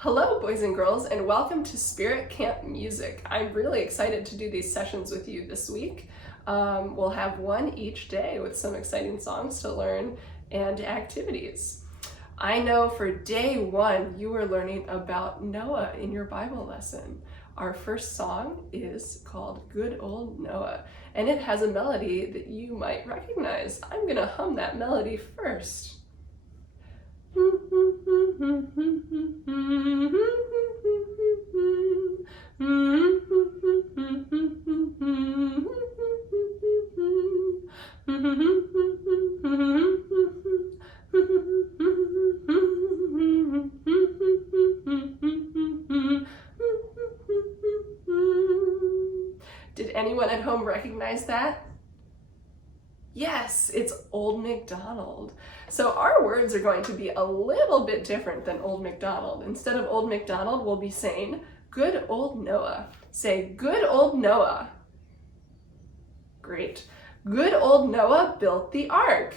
Hello, boys and girls, and welcome to Spirit Camp Music. I'm really excited to do these sessions with you this week. We'll have one each day with some exciting songs to learn and activities. I know for day one, you were learning about Noah in your Bible lesson. Our first song is called Good Old Noah, and it has a melody that you might recognize. I'm gonna hum that melody first. Did anyone at home recognize that? Yes, it's Old MacDonald. So our words are going to be a little bit different than Old MacDonald. Instead of Old MacDonald, we'll be saying Good Old Noah. Say, Good Old Noah. Great. Good old Noah built the ark.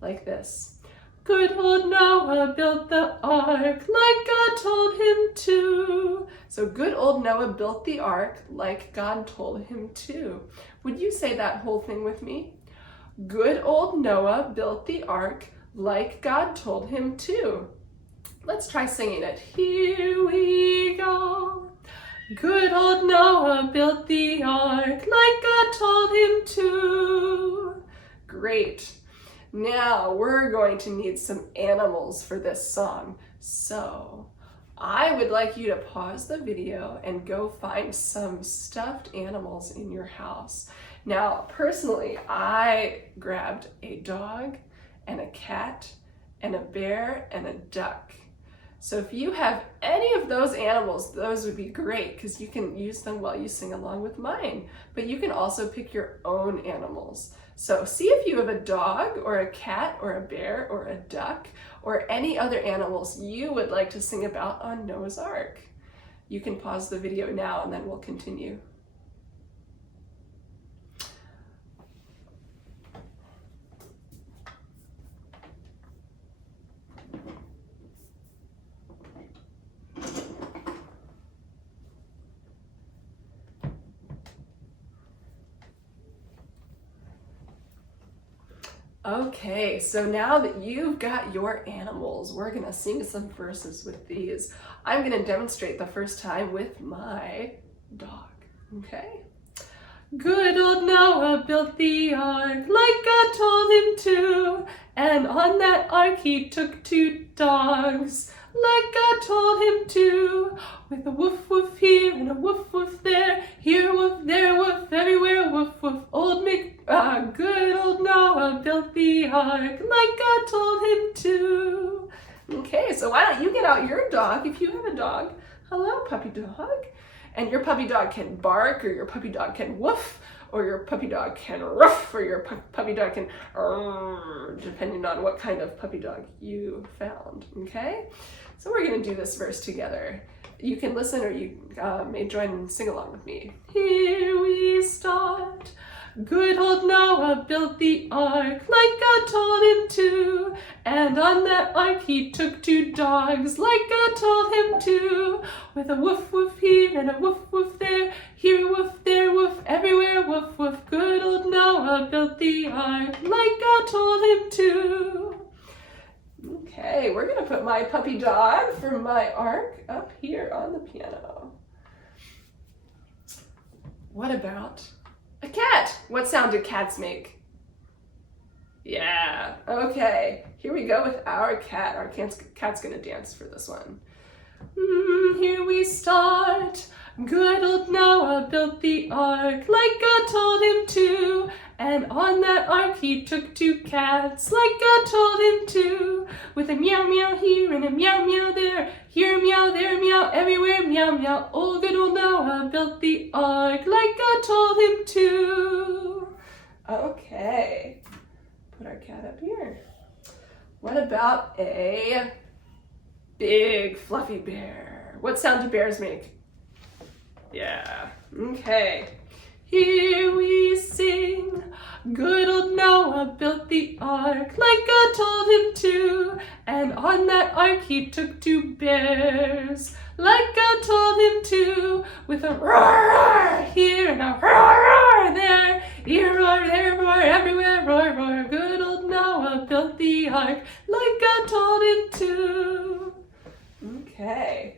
Like this. Good old Noah built the ark like God told him to. So good old Noah built the ark like God told him to. Would you say that whole thing with me? Good old Noah built the ark like God told him to. Let's try singing it. Here we go. Good old Noah built the ark like God told him to. Great. Now we're going to need some animals for this song. So I would like you to pause the video and go find some stuffed animals in your house. Now, personally, I grabbed a dog and a cat and a bear and a duck. So if you have any of those animals, those would be great because you can use them while you sing along with mine. But you can also pick your own animals. So see if you have a dog or a cat or a bear or a duck or any other animals you would like to sing about on Noah's Ark. You can pause the video now and then we'll continue. Okay, so now that you've got your animals, we're gonna sing some verses with these. I'm gonna demonstrate the first time with my dog, okay? Good old Noah built the ark like God told him to, and on that ark he took two dogs like God told him to, with a woof woof here and a woof woof there, here woof, there woof, everywhere woof woof. Good old Noah built the ark like God told him to. Okay, so why don't you get out your dog if you have a dog. Hello, puppy dog. And your puppy dog can bark, or your puppy dog can woof, or your puppy dog can ruff, or your puppy dog can depending on what kind of puppy dog you found, okay? So we're gonna do this verse together. You can listen or you may join and sing along with me. Here we start. Good old Noah built the ark like God told him to, and on that ark he took two dogs like God told him to, with a woof woof here and a woof woof there, here woof, there woof, everywhere woof woof. Good old Noah built the ark like God told him to. Okay, we're gonna put my puppy dog for my ark up here on the piano. What about a cat? What sound do cats make? Yeah, okay. Here we go with our cat. Our cat's gonna dance for this one. Here we start. Good old Noah built the ark like God told him to, and on that ark he took two cats like God told him to, with a meow meow here and a meow meow there, here meow, there meow, everywhere meow meow. Oh, good old Noah built the ark like God told him to. Okay, put our cat up here. What about a big fluffy bear? What sound do bears make? Yeah, okay. Here we sing. Good old Noah built the ark like God told him to, and on that ark he took 2 bears like God told him to, with a roar, roar here and a roar, roar there, here roar, there roar, everywhere roar, roar. Good old Noah built the ark like God told him to. Okay.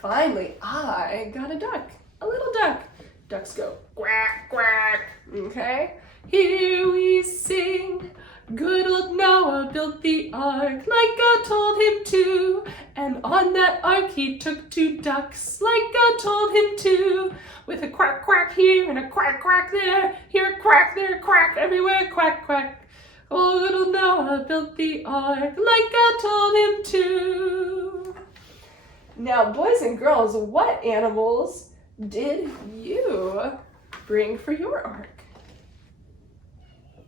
Finally, I got a duck, a little duck. Ducks go quack, quack, okay? Here we sing. Good old Noah built the ark like God told him to, and on that ark he took 2 ducks like God told him to, with a quack, quack here and a quack, quack there, here a quack, there a quack, everywhere quack, quack. Oh, good old Noah built the ark like God told him to. Now, boys and girls, what animals did you bring for your ark?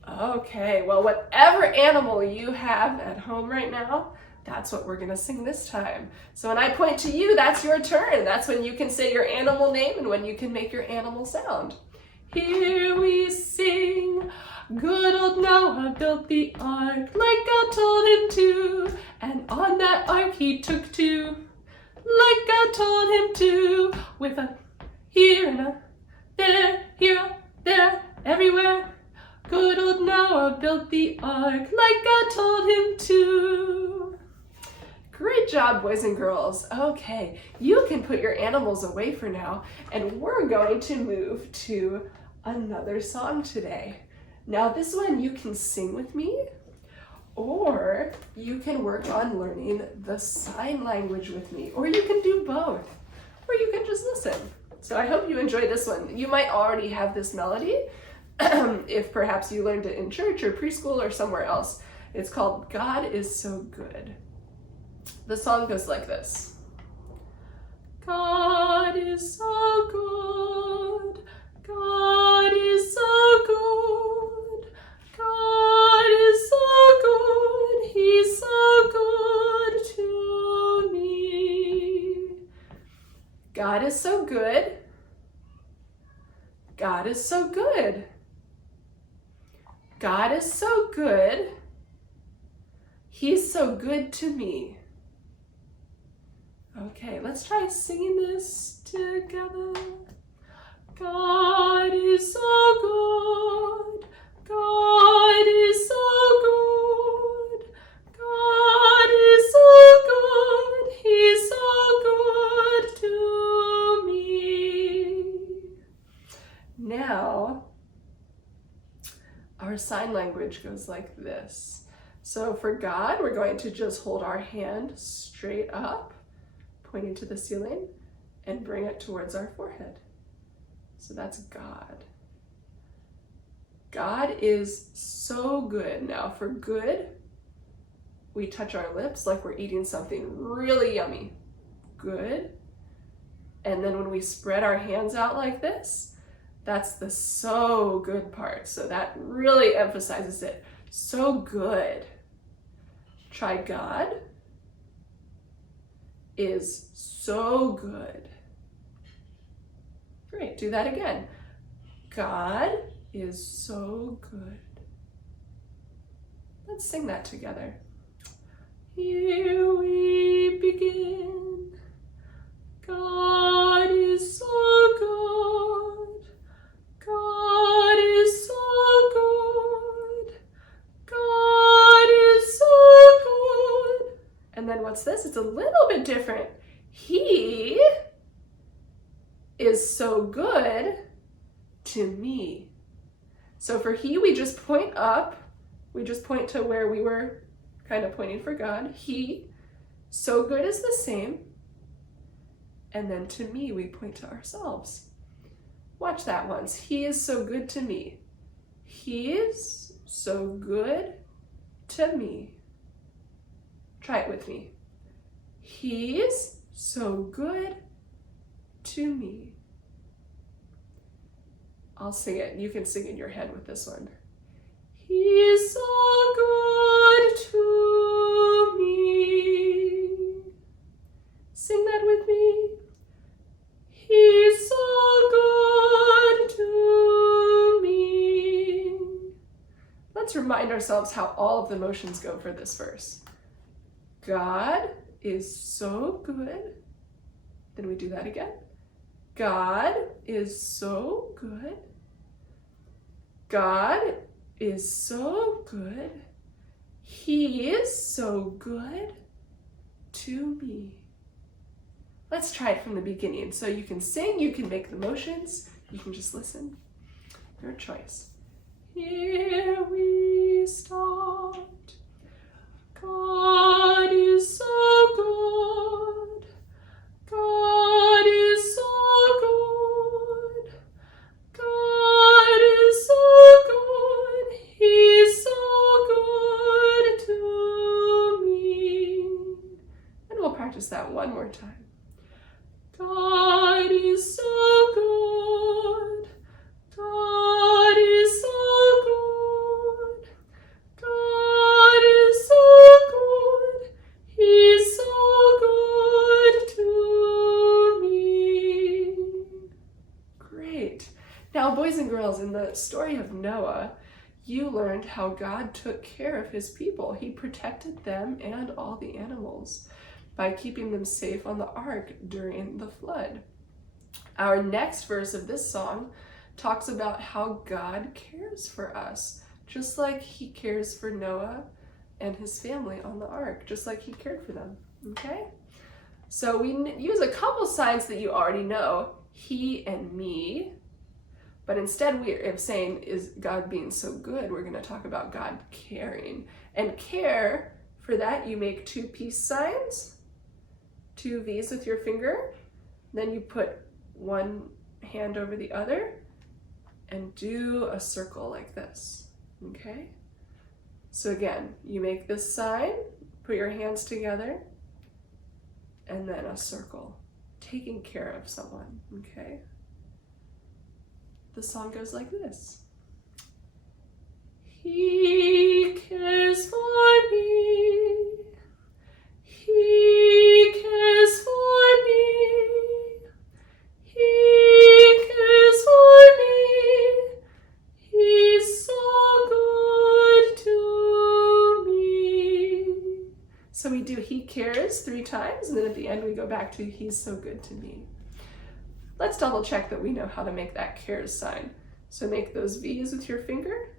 Okay, well, whatever animal you have at home right now, that's what we're gonna sing this time. So when I point to you, that's your turn. That's when you can say your animal name and when you can make your animal sound. Here we sing. Good old Noah built the ark like God told him to, and on that ark he took 2 like God told him to, with a here and a there, here, there, everywhere. Good old Noah built the ark like God told him to. Great job, boys and girls. Okay, you can put your animals away for now, and we're going to move to another song today. Now, this one you can sing with me, or you can work on learning the sign language with me, or you can do both, or you can just listen. So I hope you enjoy this one. You might already have this melody if perhaps you learned it in church or preschool or somewhere else. It's called God is So Good. The song goes like this. God is so good. God is so good. God is so good. He's so good to me. God is so good. God is so good. God is so good. He's so good to me. Okay, let's try singing this together. God is so good. God is so good. God is so good. He's so good to me. Now, our sign language goes like this. So for God, we're going to just hold our hand straight up, pointing to the ceiling, and bring it towards our forehead. So that's God. God is so good. Now for good, we touch our lips like we're eating something really yummy. Good. And then when we spread our hands out like this, that's the so good part. So that really emphasizes it. So good. Try God is so good. Great, do that again. God is so good. Let's sing that together. Here we begin. God is so good. God is so good. God is so good. And then what's this? It's a little bit different. He is so good to me. So for he, we just point up. We just point to where we were kind of pointing for God. He, so good is the same. And then to me, we point to ourselves. Watch that once. He is so good to me. He is so good to me. Try it with me. He is so good to me. I'll sing it. You can sing in your head with this one. He's so good to me. Sing that with me. remind ourselves how all of the motions go for this verse. God is so good. Then we do that again. God is so good. God is so good. He is so good to me. Let's try it from the beginning. So you can sing, you can make the motions, you can just listen. Your choice. Here we start. God is so good. God is so good. God is so good. He's so good to me. And we'll practice that one more time. God is so good. God is so good. God is so good. He's so good to me. Great. Now, boys and girls, in the story of Noah, you learned how God took care of his people. He protected them and all the animals by keeping them safe on the ark during the flood. Our next verse of this song talks about how God cares for us, just like he cares for Noah and his family on the ark, just like he cared for them, okay? So we use a couple signs that you already know, he and me, but instead of saying, is God being so good, we're gonna talk about God caring. And care, for that you make two peace signs, two V's with your finger, then you put one hand over the other and do a circle like this, okay? So again, you make this sign, put your hands together, and then a circle, taking care of someone, okay? The song goes like this. He cares for me. He cares for me. He cares for me. He's so good to me. So we do he cares 3 times, and then at the end we go back to he's so good to me. Let's double check that we know how to make that cares sign. So make those V's with your finger,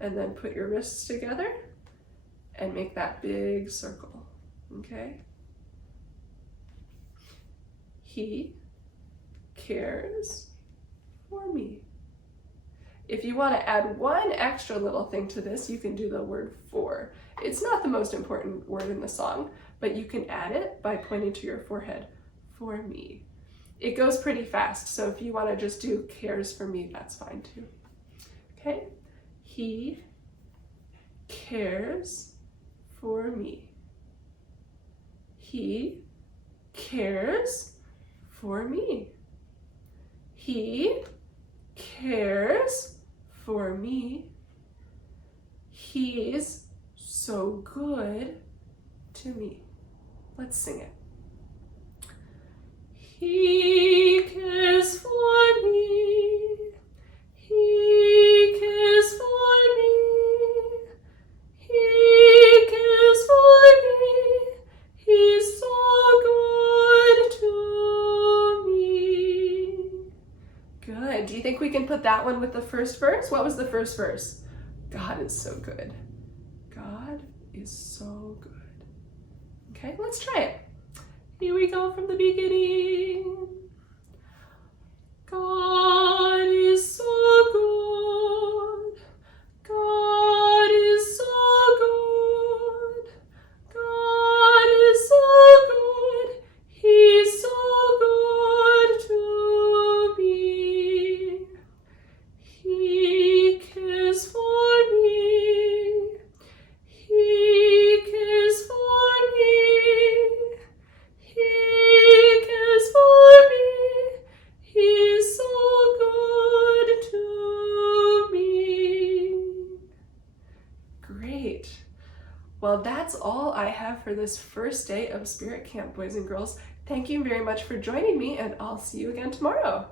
and then put your wrists together and make that big circle, okay? He cares for me. If you want to add one extra little thing to this, you can do the word for. It's not the most important word in the song, but you can add it by pointing to your forehead, for me. It goes pretty fast, so if you want to just do cares for me, that's fine too. Okay? He cares for me. He cares for me. He cares for me. He's so good to me. Let's sing it. He cares for me. He cares for me. He cares for me. He's so good to me. Good. Do you think we can put that one with the first verse? What was the first verse? God is so good. God is so good. Okay, let's try it. Here we go from the beginning. God is so good. God is so good. God is so good. He's so good to me. He cares for me. He cares for me. He cares for me. He's so good to me. Great. Well, that's all I have for this first day of Spirit Camp, boys and girls. Thank you very much for joining me, and I'll see you again tomorrow.